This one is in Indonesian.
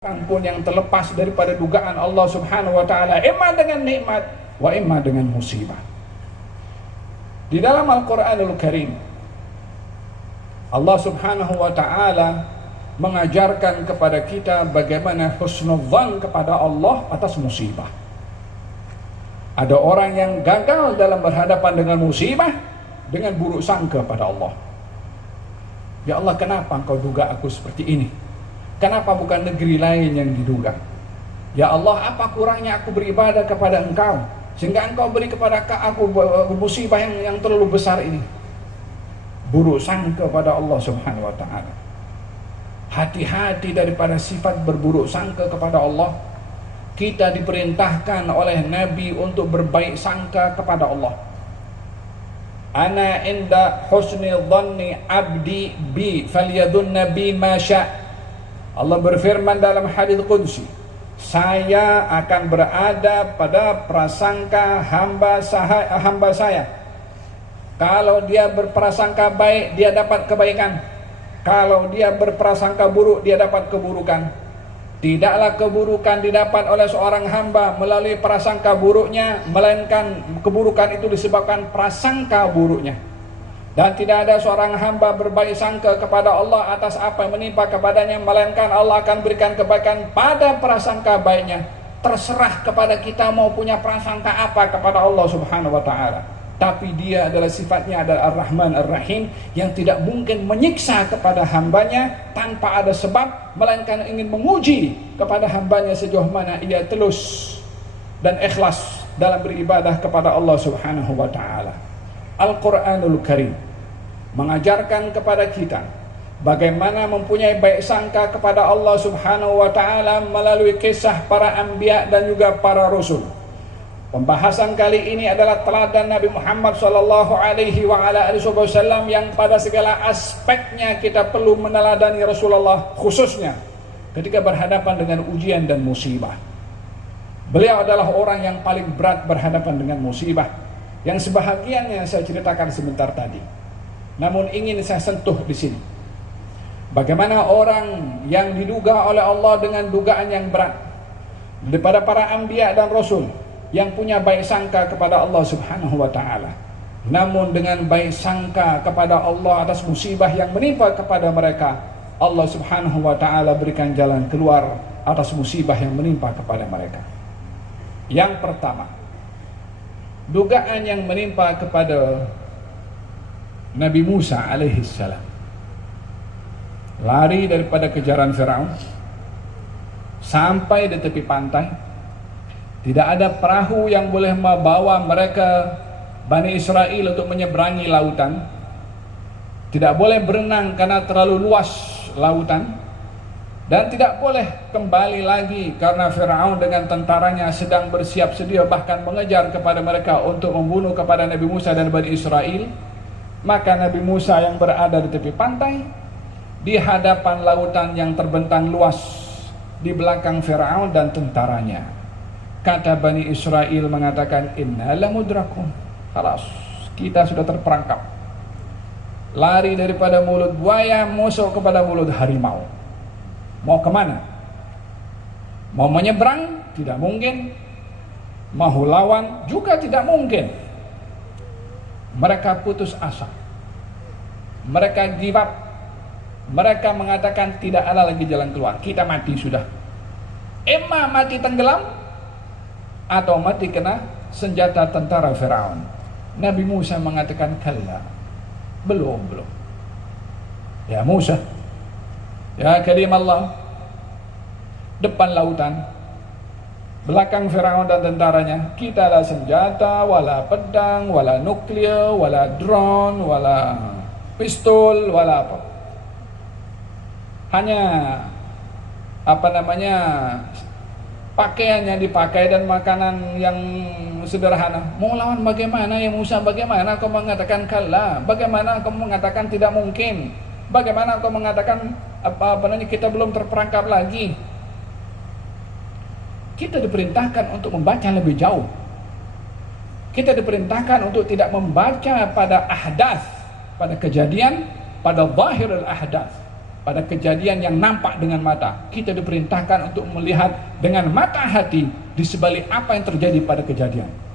Orang pun yang terlepas daripada dugaan Allah Subhanahu wa taala, imma dengan nikmat wa imma dengan musibah. Di dalam Al-Qur'anul Karim, Allah Subhanahu wa taala mengajarkan kepada kita bagaimana husnudzan kepada Allah atas musibah. Ada orang yang gagal dalam berhadapan dengan musibah dengan buruk sangka pada Allah. Ya Allah, kenapa engkau duga aku seperti ini? Kenapa bukan negeri lain yang diduga? Ya Allah, apa kurangnya aku beribadah kepada Engkau sehingga Engkau beri kepada aku musibah yang terlalu besar ini? Buruk sangka pada Allah Subhanahu wa taala. Hati-hati daripada sifat berburuk sangka kepada Allah. Kita diperintahkan oleh Nabi untuk berbaik sangka kepada Allah. Ana inda husni dhanni abdi bi falyadunna bi ma sya'. Allah berfirman dalam hadits qudsi, saya akan berada pada prasangka hamba saya. Kalau dia berprasangka baik, dia dapat kebaikan. Kalau dia berprasangka buruk, dia dapat keburukan. Tidaklah keburukan didapat oleh seorang hamba melalui prasangka buruknya, melainkan keburukan itu disebabkan prasangka buruknya. Dan tidak ada seorang hamba berbaik sangka kepada Allah atas apa yang menimpa kepadanya, melainkan Allah akan berikan kebaikan pada prasangka baiknya. Terserah kepada kita mau punya prasangka apa kepada Allah Subhanahu wa taala. Tapi dia adalah sifatnya adalah Ar-Rahman Ar-Rahim yang tidak mungkin menyiksa kepada hambanya tanpa ada sebab, melainkan ingin menguji kepada hambanya sejauh mana ia tulus dan ikhlas dalam beribadah kepada Allah Subhanahu wa taala. Al-Quranul Karim mengajarkan kepada kita bagaimana mempunyai baik sangka kepada Allah Subhanahu wa taala melalui kisah para anbiya dan juga para rasul. Pembahasan kali ini adalah teladan Nabi Muhammad sallallahu alaihi wasallam yang pada segala aspeknya kita perlu meneladani Rasulullah, khususnya ketika berhadapan dengan ujian dan musibah. Beliau adalah orang yang paling berat berhadapan dengan musibah, yang sebahagiannya saya ceritakan sebentar tadi. Namun ingin saya sentuh di sini. Bagaimana orang yang diduga oleh Allah dengan dugaan yang berat daripada para anbiya dan rasul yang punya baik sangka kepada Allah Subhanahu wa taala. Namun dengan baik sangka kepada Allah atas musibah yang menimpa kepada mereka, Allah Subhanahu wa taala berikan jalan keluar atas musibah yang menimpa kepada mereka. Yang pertama, dugaan yang menimpa kepada Nabi Musa alaihissalam. Lari daripada kejaran Firaun sampai di tepi pantai. Tidak ada perahu yang boleh membawa mereka Bani Israel untuk menyeberangi lautan. Tidak boleh berenang karena terlalu luas lautan. Dan tidak boleh kembali lagi karena Firaun dengan tentaranya sedang bersiap sedia bahkan mengejar kepada mereka untuk membunuh kepada Nabi Musa dan Bani Israel. Maka Nabi Musa yang berada di tepi pantai, di hadapan lautan yang terbentang luas, di belakang Firaun dan tentaranya. Kata Bani Israel mengatakan, inna lamudrakun. Khalas, kita sudah terperangkap. Lari daripada mulut buaya masuk kepada mulut harimau. Mau kemana? Mau menyeberang? Tidak mungkin. Mau lawan? Juga tidak mungkin. Mereka putus asa. Mereka give up. Mereka mengatakan tidak ada lagi jalan keluar. Kita mati sudah. Emma mati tenggelam atau mati kena senjata tentara Firaun. Nabi Musa mengatakan kalla. Belum. Ya Musa, ya kalim Allah, depan lautan, belakang Firaun dan tentaranya, kita ada senjata, wala pedang, wala nuklir, wala drone, wala pistol, wala apa. Hanya pakaian yang dipakai dan makanan yang sederhana. Mau lawan bagaimana ya Musa? Bagaimana kau mengatakan kalla? Bagaimana kau mengatakan tidak mungkin? Bagaimana kau mengatakan kita belum terperangkap lagi? Kita diperintahkan untuk membaca lebih jauh. Kita diperintahkan untuk tidak membaca pada ahdath, pada kejadian, pada zahirul ahdath. pada kejadian yang nampak dengan mata. Kita diperintahkan untuk melihat dengan mata hati di sebalik apa yang terjadi pada kejadian.